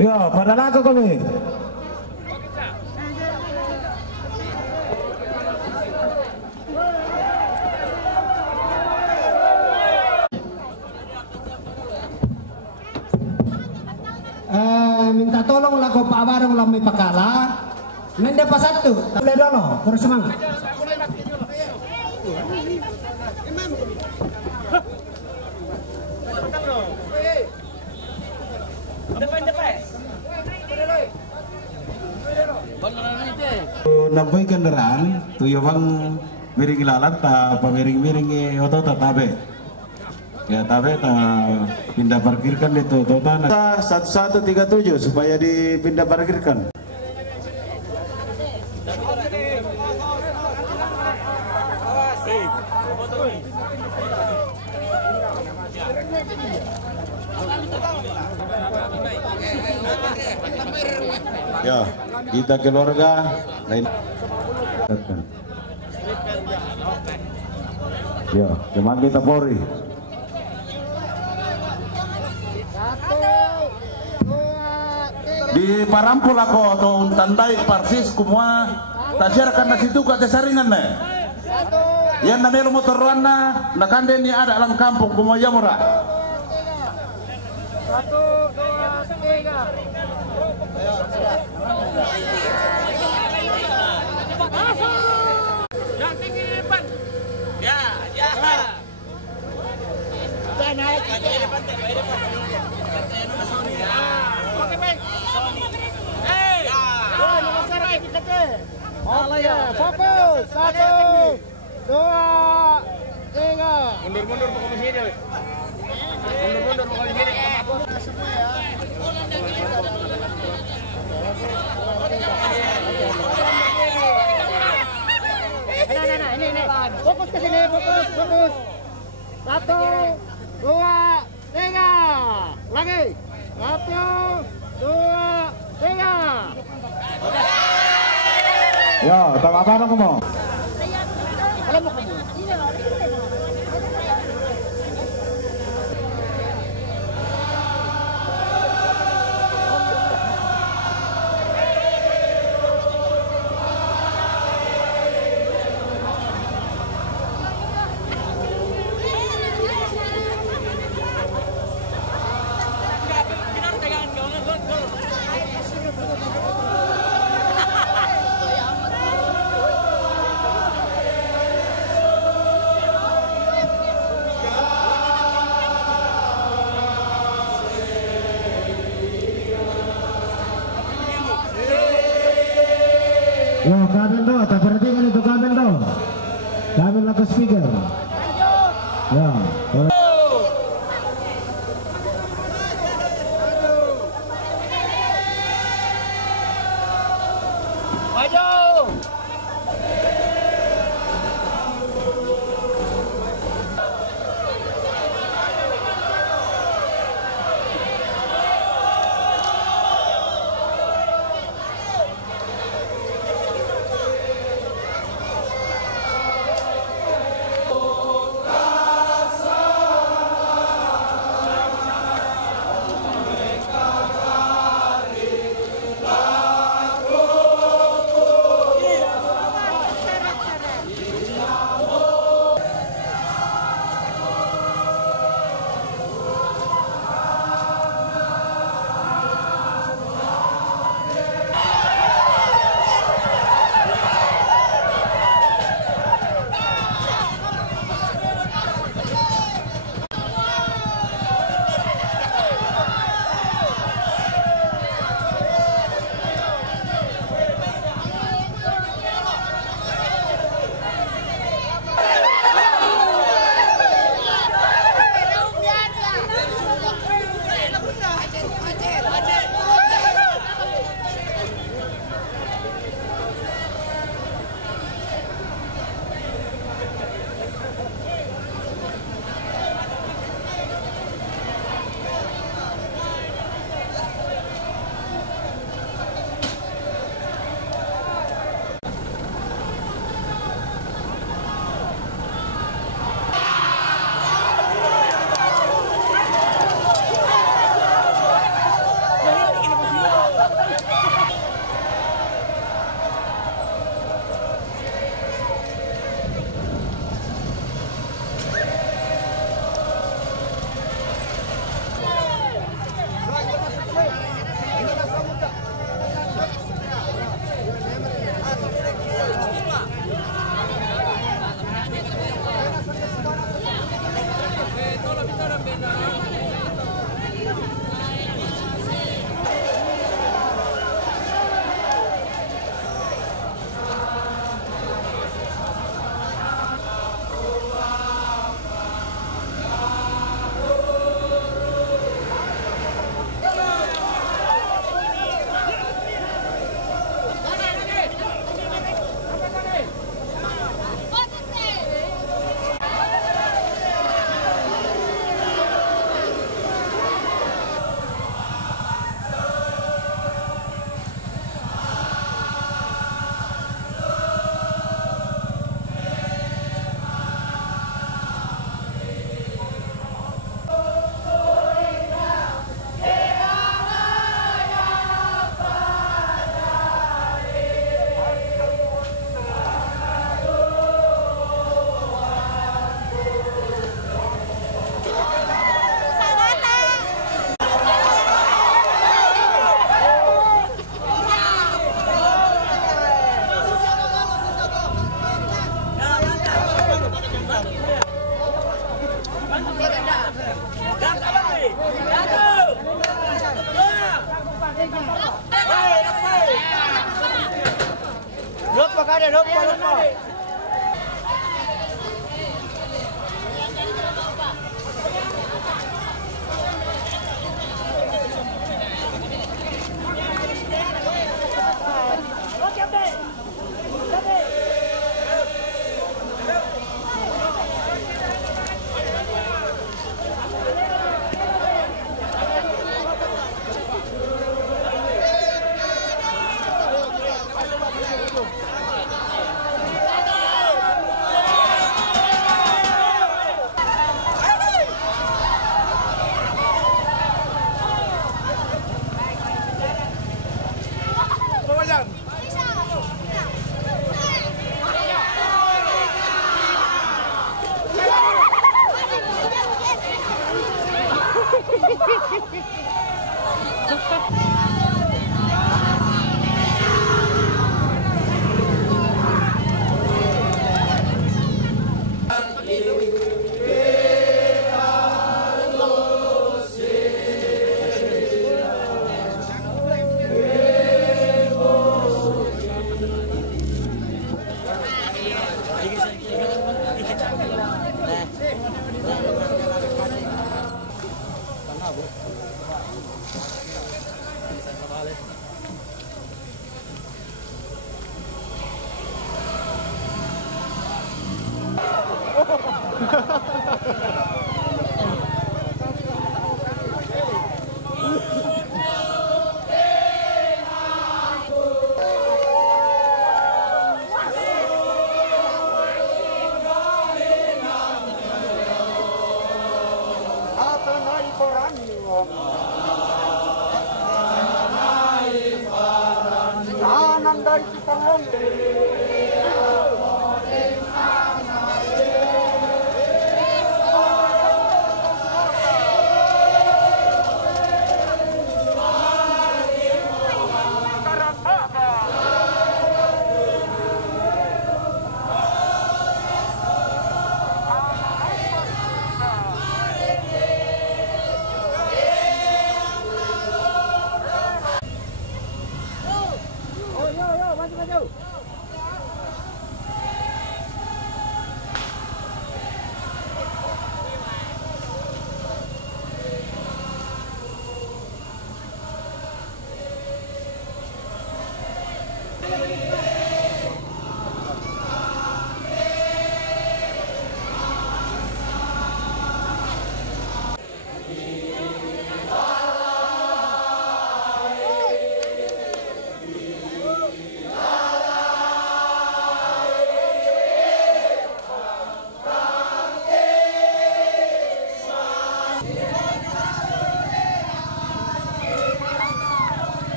Ya, pada laku kami. Minta tolong lagu Pak Barong lah may pakala. Menda pa satu. Boleh dulu, terus semangat. Nampai kendaraan, tuh bang miring lalat, ta pamiring-miring otot tabe. Ya tabe ta pindah parkirkan itu total 1137 supaya dipindah parkirkan. Ya, kita keluarga lain. Ya, cuman kita Polri. Di parampul ako atau tandai parsis kumua tasir karena situ kata saringan nih. Yang namanya motor ruana nakande ni ada alam kampung kumua yamura. 1, 2, 3. Yang tinggi di depan. Ya, ya. Kita naik di depan, di depan. Oke, baik. Ya. Ya, fokus. 1, 2, 3. Mundur mau ke sini. Mundur mau ke sini. Ini. Fokus ke sini, fokus. 1, 2, 3. Lagi. 1, 2, 3. Ya, tak apa dong kamu. Ya, kabel do, tak perhatikan itu kabel do. Kabel ke speaker. Ya.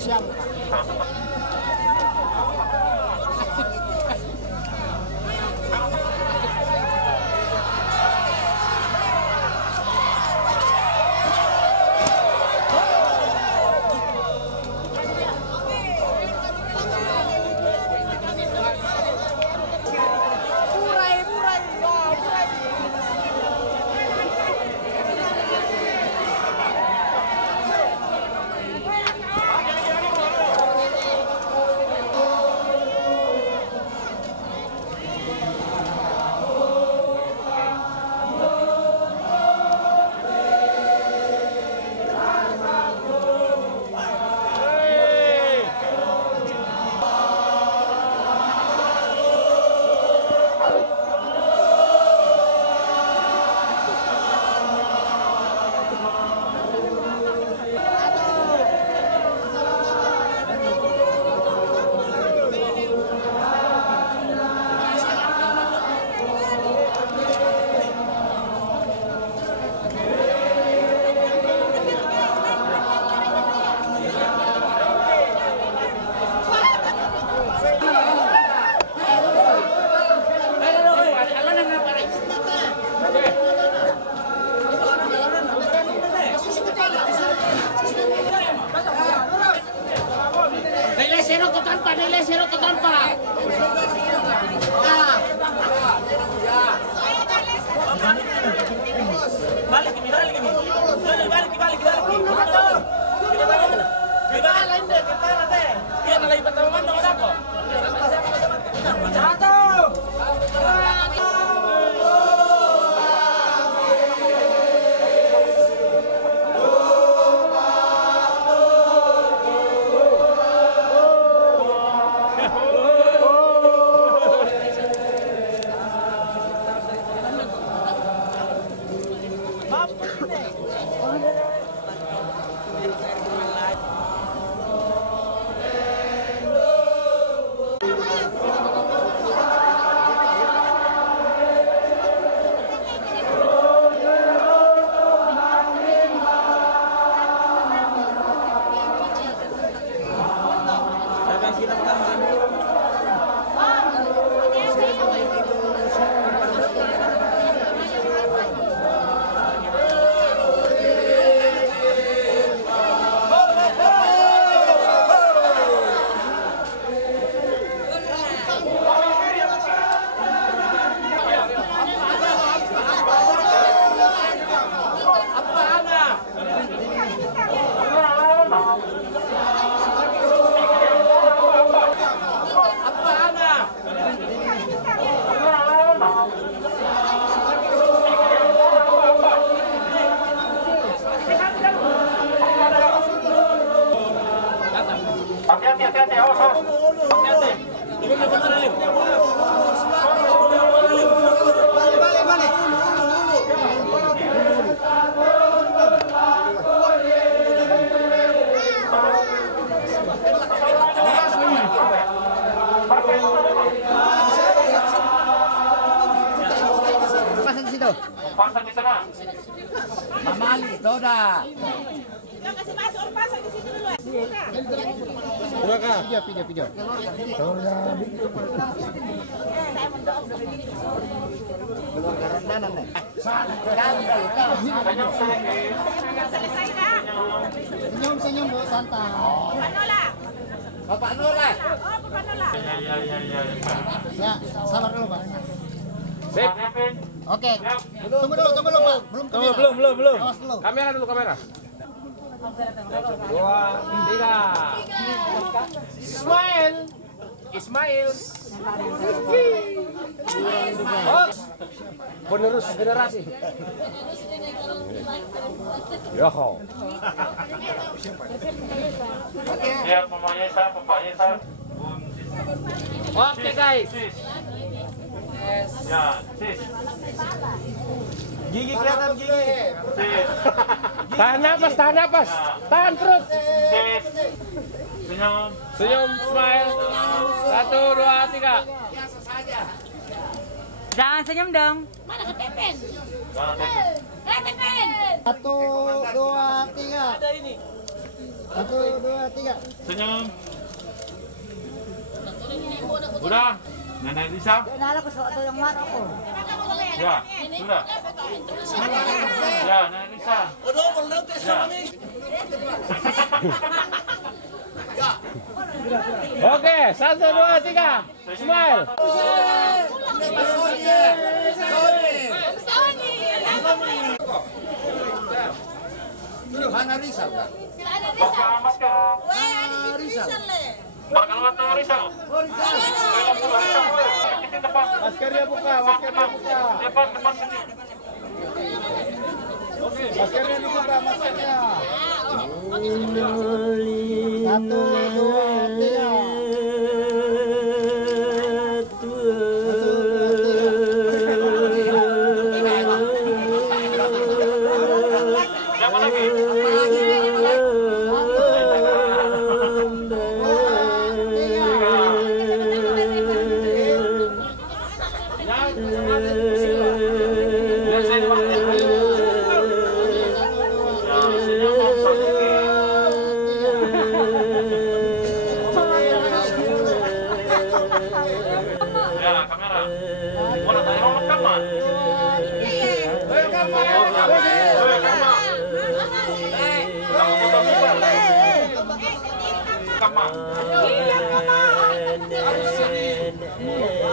siang. Nilai 0 ke tanpa. Balik ini. Kita lain deh, kita nanti. Dia nilai pertemuan nomor apa? Satu. Hati-hati, awas. Hati-hati. Balik. Pasang di situ. Pasang di tengah. Mamali, Doda. Yang kasih masuk, pasang di situ dulu. Video. Selesai kak? Senyum Bu, santai. Bapak Nola. Oh, Bapak Nola. Ya, sabar dulu Pak. Sip. Oke. Tunggu dulu Pak. Belum. Awas dulu. Kamera. 2, 3. Ismail. Penerus generasi. Yoho. Siap, Pak Yesa. Oke guys. Ya, sis. Gigi kelihatan gigi. Sis. Tahan napas. Tahan perut. Sis. Senyum, smile. 1, 2, 3. Jangan senyum dong. Mana ketepen? Ketepen. 1, 2, 3. Ada ini. 1, 2, 3. Senyum. Udah. Nenek Lisa. Nala ko sa yang mata ko. Ya, sudah. Ya, Nenek Lisa. Ya. Oke, 1, 2, 3. Smile. Hana Rizal kan? Maskernya buka, maskernya buka. Depan sini. Oke, maskernya dibuka, maskernya. 1,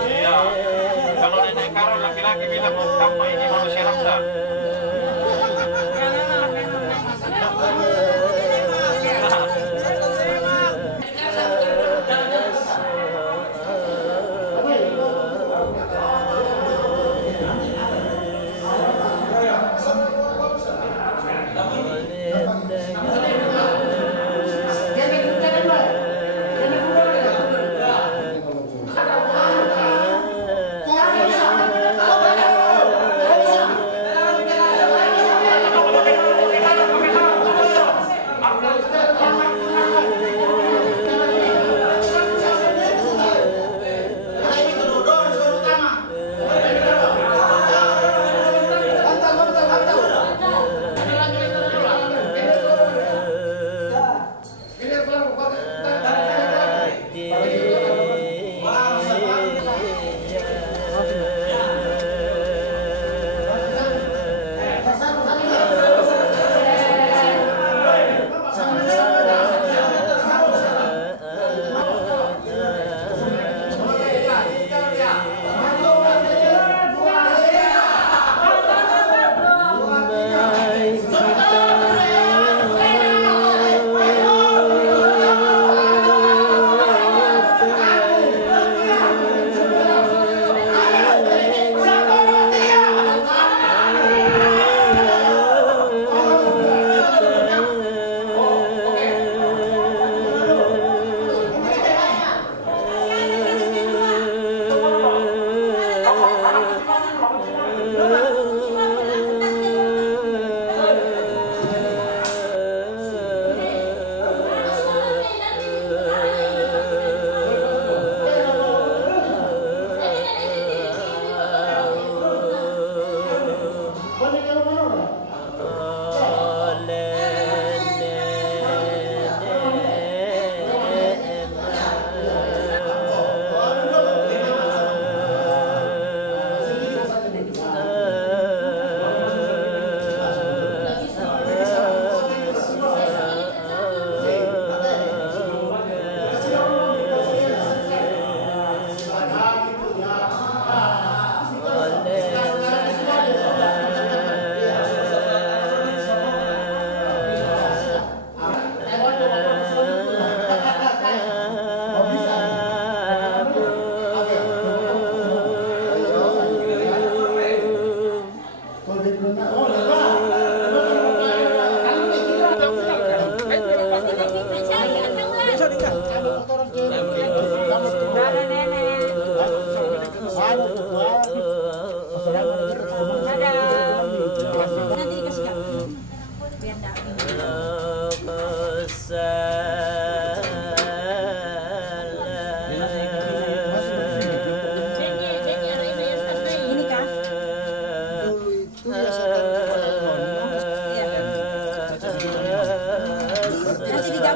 Iya. Kalau nenek Karo laki-laki bilang kamu ini manusia raksa.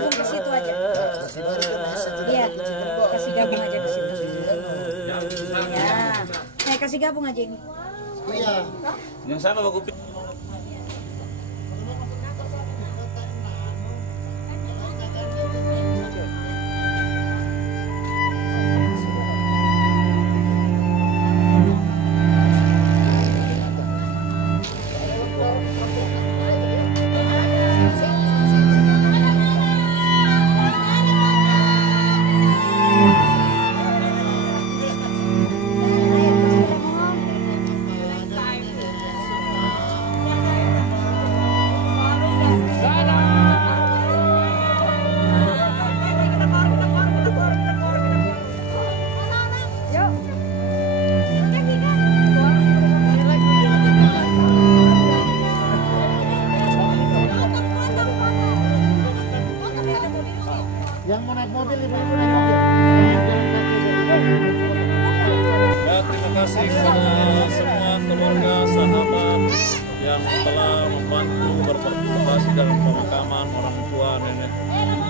gabung ke situ aja. Iya, kasih gabung aja ke situ. Ya, kasih gabung aja ini. Iya. Yang sama bagus. Yang mau naik mobil ibu-ibu naik mobil. Ya, terima kasih kepada semua keluarga, sahabat yang telah membantu berpartisipasi dalam pemakaman orang tua nenek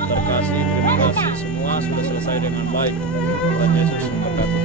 terkasih. Terima kasih semua sudah selesai dengan baik. Tuhan Yesus memberkati.